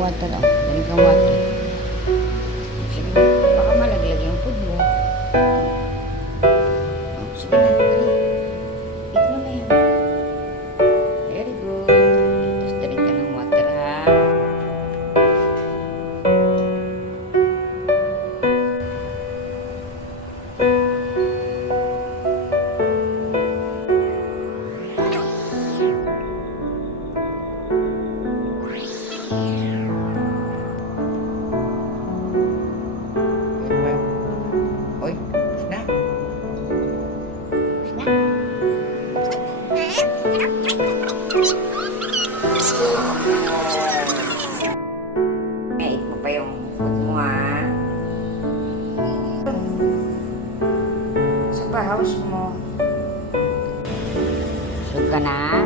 water, oh. Galing kang water. Sige na, baka malaglag yung food mo. Oh, sige na. Eat mo na yan. Very good. Tapos drink ka ng water, ha? Oy, na. Eat mo pa yung food mo, ha? Sa house mo. Busog ka na?